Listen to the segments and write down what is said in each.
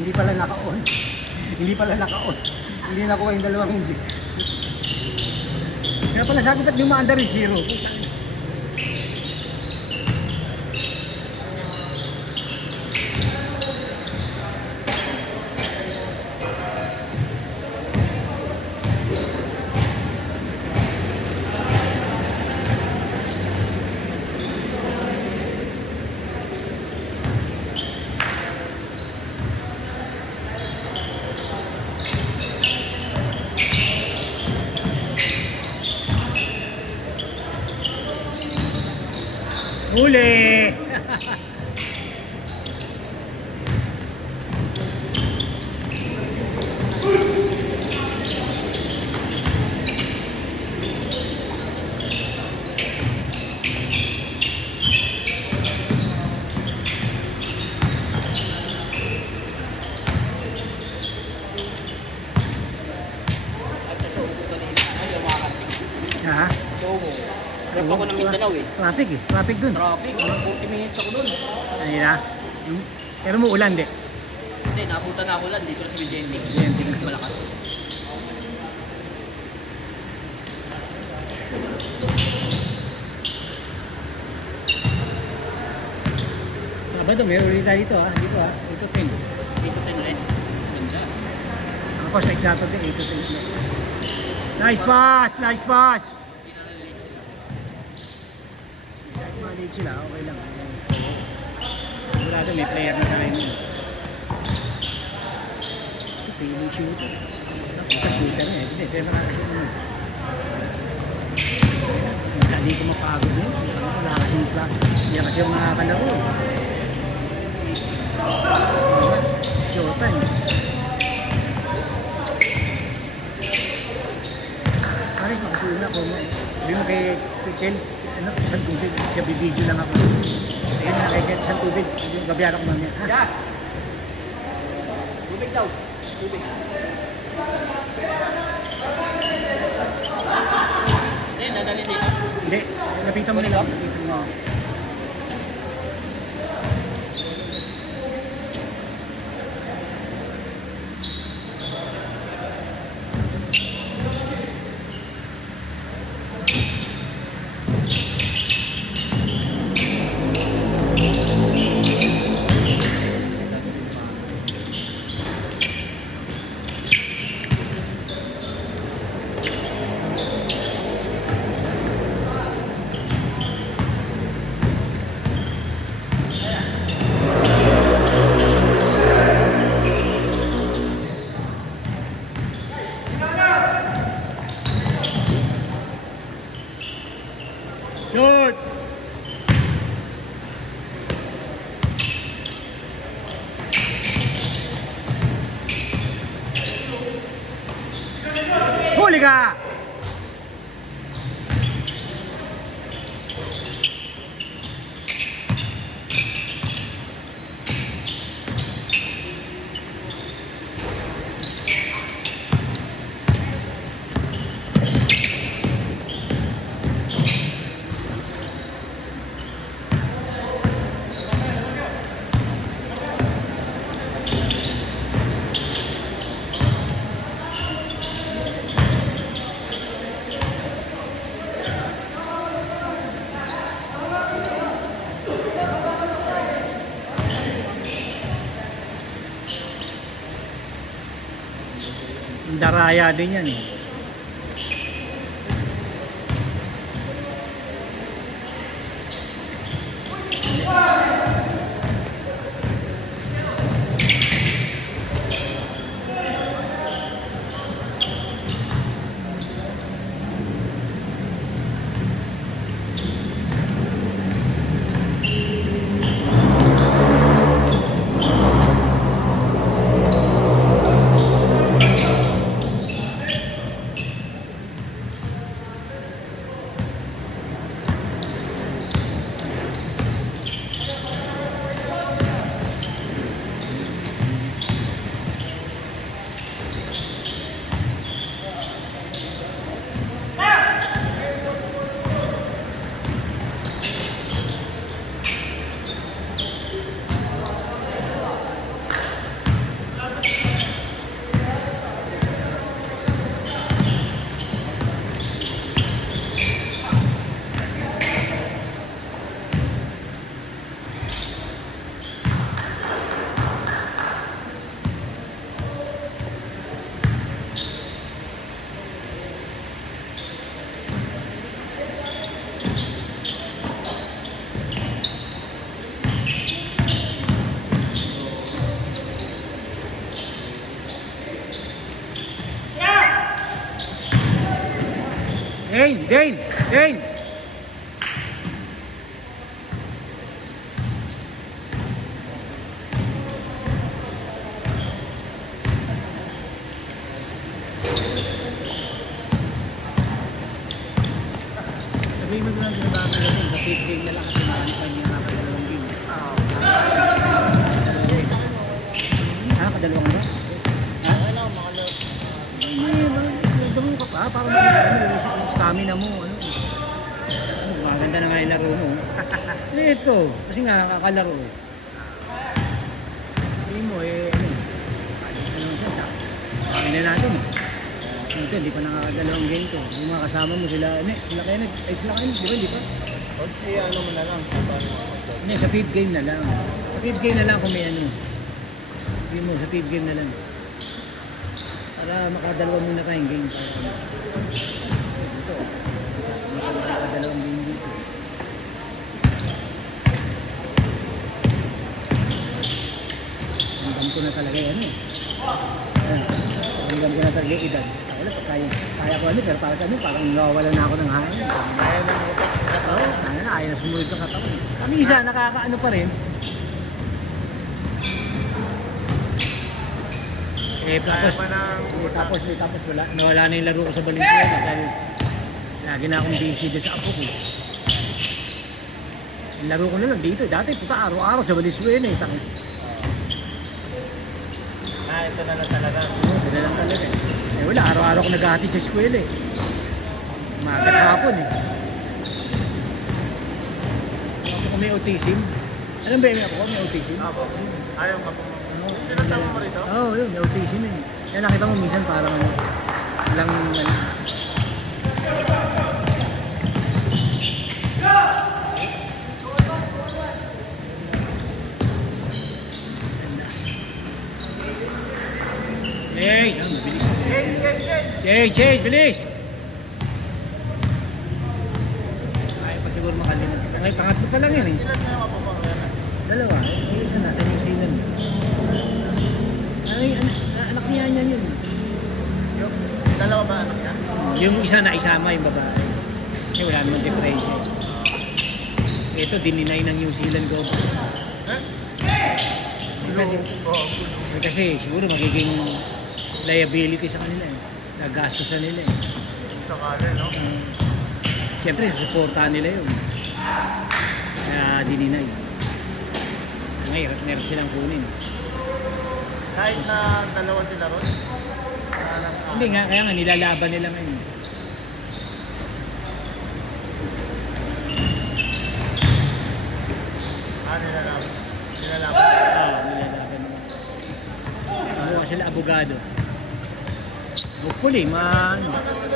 Hindi pala naka-on. Hindi pala naka-on. Hindi nakuha yung dalawang hindi. Kaya pala sabi ba't dumaandar yung zero? Huli! Ha? Trip ako ng Mindanao eh. Traffic eh. Traffic dun. Traffic. 40 minutes ako dun. Ayun na. Pero mo ulan di. Hindi, naabutan na ako lang. Dito na sa Vigente. Vigente. Malakas. Sabado, may ulit tayo dito ha. Dito ha. 8 to 10. 8 to 10 ulit. Ganda. Ako sa Saturday, 8 to 10 ulit. Nice pass! Nice pass! Maliit sila, okay lang. Sigurado may player na rin yun. Piling shooter. Shooter na eh. Hindi, pero nakakashoot mo. Hindi ko mapagod yun. Wala kasing class. Hindi kasi yung nakakalaro. Showtime. Pare, makasulat ako mo eh. Sabi mo kay Kel, ano, isang tubig. Siya bibidyo lang ako. Ayun na kay Kel, isang tubig. Yung gabiara ko mamaya. Yeah! Tubig daw. Tubig. Hindi, nadali dito. Hindi, napitan mo nila. Napitan mo. Shoot! Huli ka! Daraya din yan eh. Dane! Dane! Sabihin mo lang ginagamit natin sa big game na lang kasi marami pa hindi naman dalawang game. Kadalawang ba? Ha? Wala, makalap. Hindi, ka pa para mag-isip yung stamina mo. Maganda na nga yung laro mo. Ito, kasi nga nakakalaro eh. Hindi mo ano na natin eh. Ito, hindi pa nakakadalawang game to. Yung mga kasama mo sila, sila kayo di ba, di ba? Ano mo na lang. Hindi, sa 5th game na lang. Sa 5th game na lang kung may ano. Hindi mo, sa 5th game na lang. Para makadalawa muna tayong game. Ito, makadalawang game dito. Hanggang ko na talaga yan eh. Hanggang ko na talaga yung edad. Wala, kaya ko ano, pero parang nawawala na ako ng hangin. Kaya na mo. Oo, ayaw na sumunod ng katawan. Kami isa, nakakaano pa rin. Tapos nawala na yung laro ko sa Valenzuela dahil lagi na akong busy din sa apo ko. Yung laro ko na lang dito. Dati puta araw-araw sa Valenzuela eh. Ito na lang talaga. Ito na lang talaga eh. Wala, araw-araw ko naghahati sa eskwela eh. Umagat hapon eh. Ako may autism. Alam ba yung ako? May autism? Ayaw ka po. Sinasama mo rito? Oo, yun. May autism yun. Kaya nakita mo minsan parang ano. Walang ano. Chase! Bilis! Chase! Bilis! Ay, pa siguro makalimutan. Ay, pangatlo pa lang yun eh. Ilan na yung kapapangalanan? Dalawa. Yung isa nasa New Zealand. Ay, anak niya yun. Yung dalawa ba anak niya? Yung isa na isama yung babae. Kasi wala naman depression. Ito, dininay ng New Zealand government. Kasi siguro magiging liability sa kanila eh. Gagastos sa nila eh. Sakali, no? Siyempre, suportahan nila yun. Kaya dininay. Ngayon, meron silang kunin. Kahit na dalawa sila ron? Hindi nga, kaya nga nilalaban nila ngayon. Nilalaban. Nilalaban nila. Mukha sila abogado. Hopefully, Sila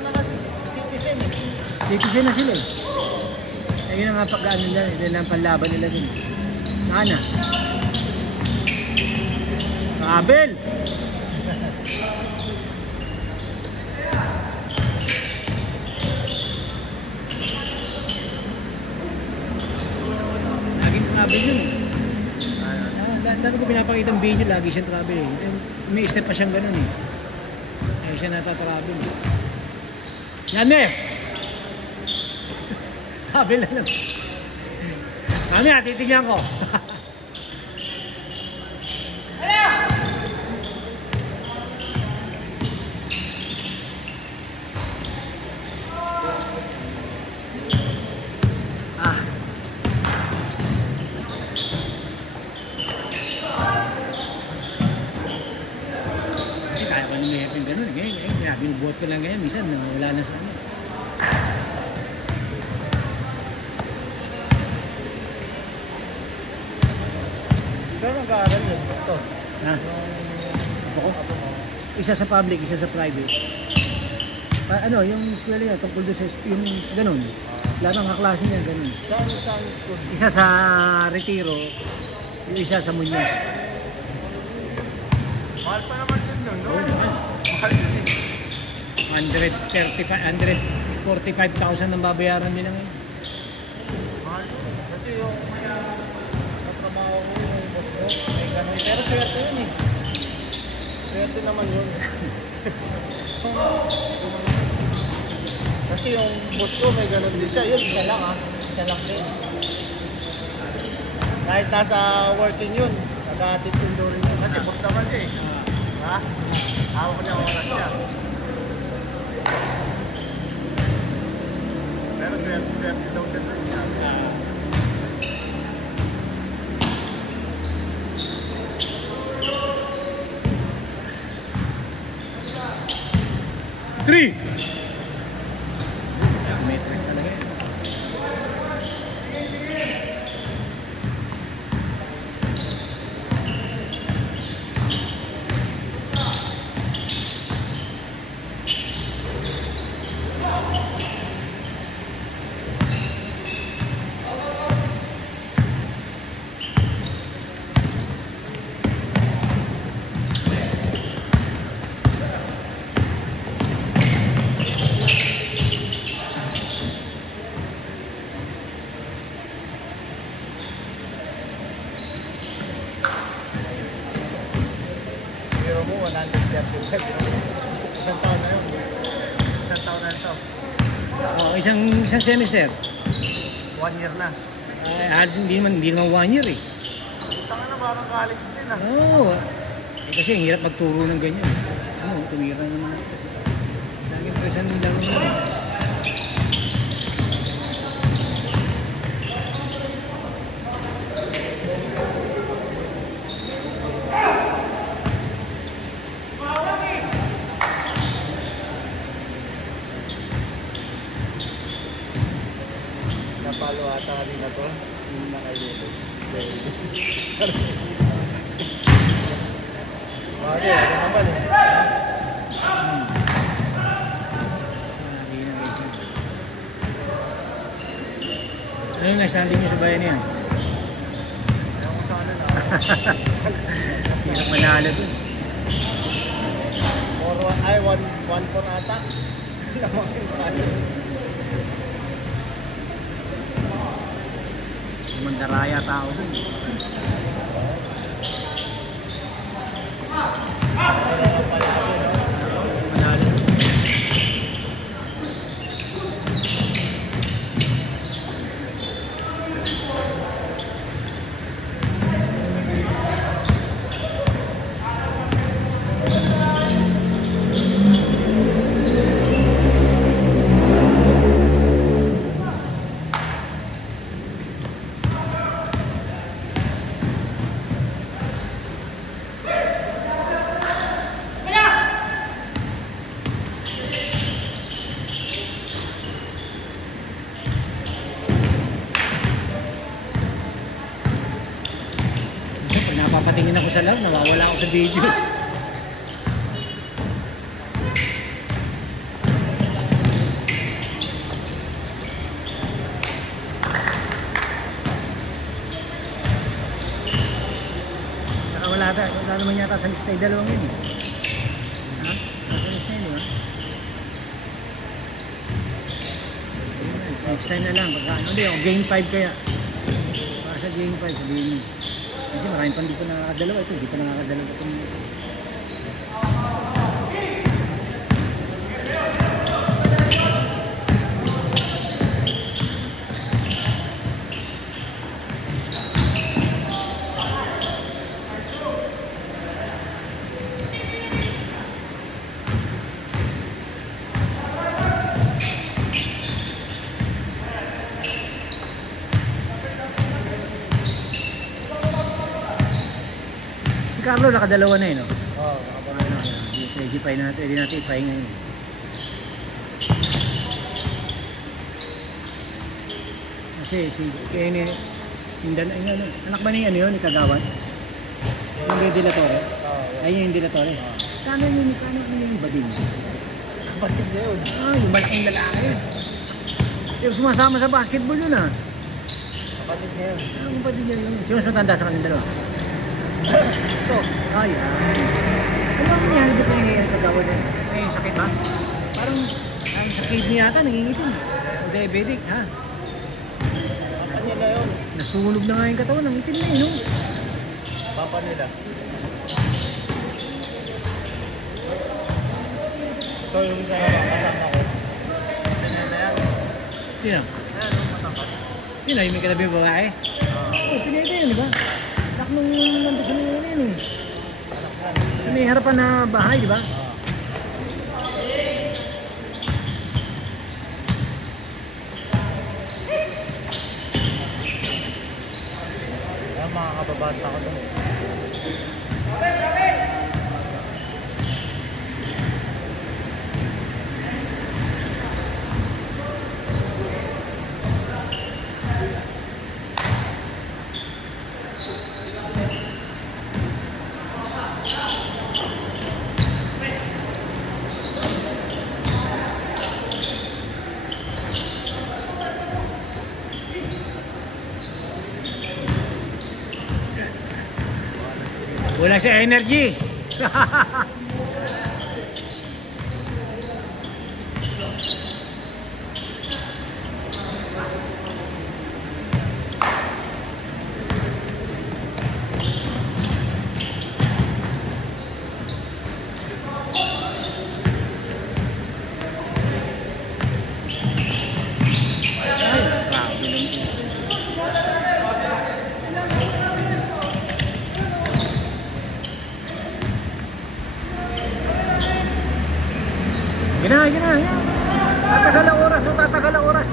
na kasi citizen eh. citizen na sila eh. Ayun ang nga pag-ano nila, yun ang panlaban nila din. Sana. Abel! Laging travel yun eh. Dati ko pinapakita ang video, lagi siyang travel eh. May step pa siyang ganun eh. Ayaw siya natatravel eh. Yan eh! Abel na lang. Ano yan, titignan ko. Kaya ko nung may happy ganun. Binubuhat ko lang ganyan. Minsan wala na sa ano. Saan nag-aaral yun? Ito. Ha? Ako? Isa sa public, isa sa private. Ano, yung eskwela niya, tungkol doon sa yung ganun. Lahat ng kaklase niya, ganun. Saan school? Isa sa Retiro, yung isa sa Muñoz. Mahal pa naman yun doon, no? Oo naman. Mahal yun eh. 145,000 ang babayaran nila ngayon. Mahal yun. Kasi yung katrabaho ko, yung boss ko, may ganun. Pero swerte yun eh. Swerte naman yun. Kasi yung boss ko may ganun din siya. Yun, isa lang isa lang din. Kahit nasa working yun, nag-aatid sundo rin yun. Kasi boss naman siya eh. Ha? Hawak niya oras siya. Pero swerte daw siya doon niya. Three! Meters talaga yan. Pero mo, 135. Isang taon na yun. Isang taon na ito. Oh, isang semester. 1 year na. Ay, halos hindi naman 1 year eh. Tanga na parang college din ah. Oo. Kasi ang hirap magturo ng ganyan. Ano, tumira naman. Laging presan ng laro naman. Napalo ata kanina to. Yung nakailito. Bakit? Ano naman eh? Ano yung nastanding niyo sa bayan niya? Ayaw ko sa ano na. Hirap manalo dun. 4-1, ay 1-4 ata. Mandaraya tao dun. Manalo dun. Pag napapatingin ako sa lab, nawawala ako sa video. Saka wala naman yata sa list ay dalawang yun eh. Ha? Sa list na yun, di ba? Next time na lang, pagka ano, hindi, game 5 kaya. Para sa game 5, sabihin niyo. Kasi marami pa hindi ko nakakadalawa ito, hindi pa nakakadalawa itong si Carlo nakadalawa na eh, no? Oo, nakapanood. Edify natin, pwede natin i-try ngayon. Kasi si Kenny, anak ba niya ano yun, ni Kagawan? Yung De La Torre? Ayun yung De La Torre. Kano yung bading? Kapatid niya yun. Yung malaking lalaki yun. Yung sumasama sa basketball yun ah. Kapatid niya yun. Yung kapatid niya yun. Sino mas matanda sa kanilang dalawa? Ito. Ay. Ano ang nangyari dito yung Kagawan yun? May sakit ba? Parang sa kidney yata, nangingitim. O diabetic, ha? Papa nila yun. Nasunog na nga yung katawan, nangitim na yun, no? Papa nila. Ito yung isa na kasama ko. Sino? Ayan, yung matangkad. Sino? Yung may katabi babae? Oh, pinito yun, di ba? Sak nung nandun sa mga yun eh. May harapan na bahay, di ba? Ayan, mga kababata ko doon. Wala si energy. Gina. Tatagal ang oras, tatagal ang oras.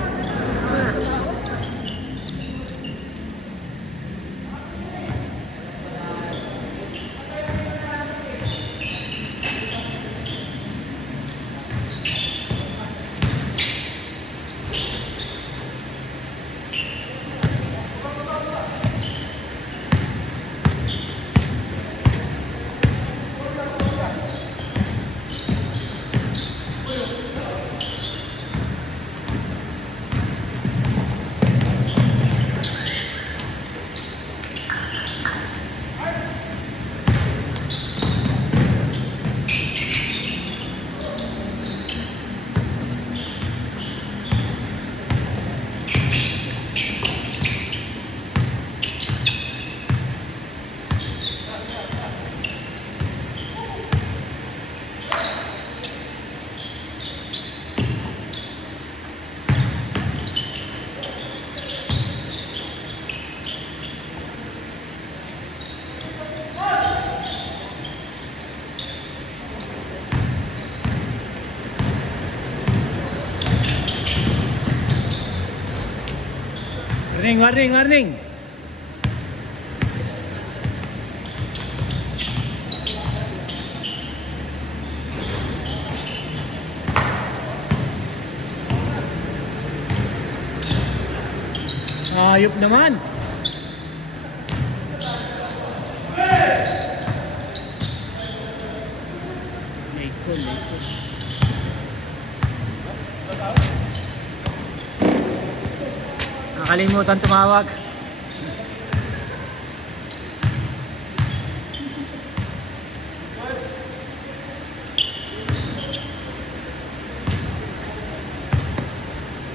Warning. Ayop naman. Naikon. Nakalimutan tumawag.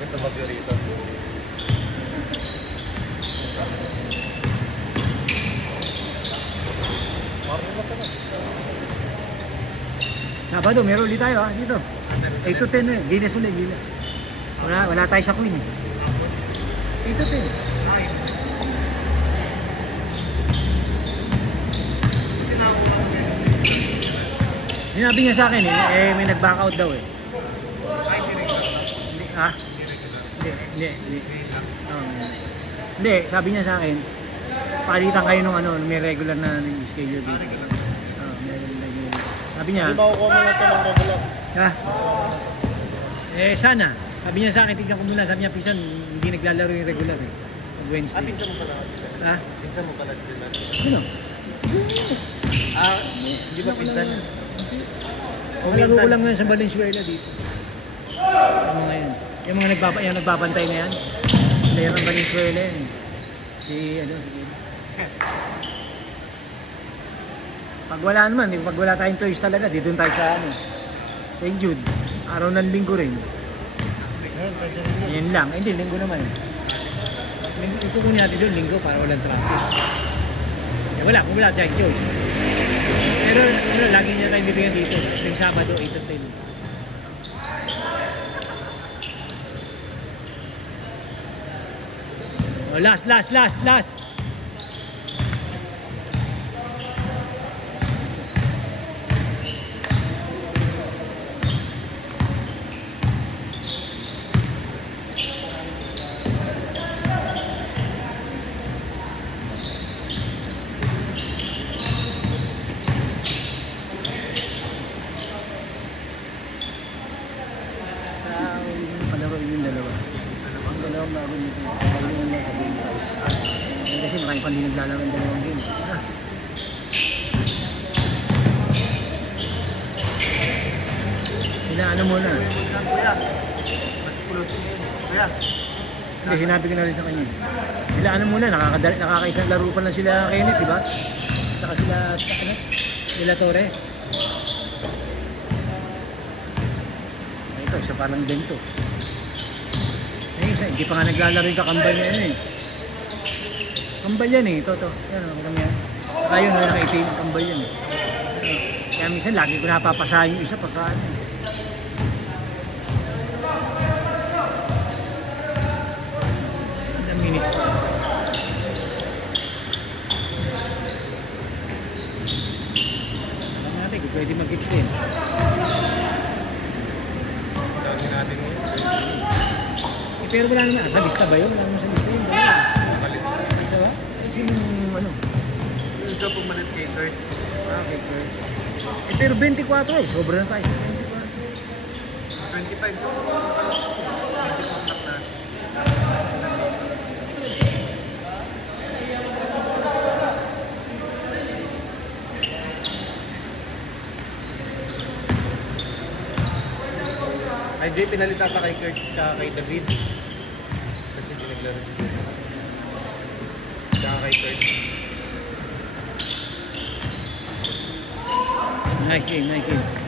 Ito bagyo rito. Sabado, meron ulit tayo dito. 8 to 10 eh. Gilas ulit. Wala tayo sa Queen eh. 8 to 10. Sinabi niya sa akin may nag-back out daw eh. Ha? Hindi. Hindi, sabi niya sa akin, palitan kayo nung may regular na schedule dito. May regular. Sabi niya, Hindi ba ako na ito ng regular? ha? Sana. Sabi niya sa akin, tignan ko muna. Sabi niya, pisan, hindi naglalaro yung regular eh. Wednesday. Pinsan mo pala. Ha? Pinsan mo pala. Ano? Hindi ba pinsan? Nalaro ko lang ngayon sa Valenzuela dito. Yung mga nagbabantay na yan. Player ng Valenzuela yan. Pag wala tayong choice talaga, dito tayo sa St. Jude. Araw ng linggo rin. Yan lang. Hindi, linggo naman. Ito ko natin doon, linggo para walang traffic. Wala tayong choice. Pero lagi niya tayong bibigyan dito. Ng Sabado, 8 to 10. Oh, last. Palaro yung dalawa. Ang dalawang bago nito. Ang na sa game 5. Kasi marami pa din naglalaro ng dalawang game. Inaano muna. Kuya. Mas kulosin yun. Kuya. Hindi, sinabi ko na rin sa kanya. Inaano muna, nakakaisang laro pa na sila Kenneth, di ba? Saka sila Torre. Ito, isa parang dento. Isa, hindi pa nga naglalaro yung kakambal niya yun eh. Kambal yan eh, ito. Yan, alam yan. Saka yun, nakaitim, kambal yan eh. Kaya minsan, lagi ko napapasahin yung isa pagka ano eh. Ilang minutes pa. Alam natin kung pwede mag-extend. Lagi natin yun. Pero wala naman, sa lista ba yun? Wala naman sa lista yun. Makalit. Isa ba? Sino yung ano? Yung isa pumalit kay Kurt. Okay, Kurt. Pero 24 eh, sobra na tayo. 25 to. 24 na. Ay, di, pinalitan ka kay Kurt tsaka kay David. Kasi di naglaro si David. Tsaka kay Kurt. Nike.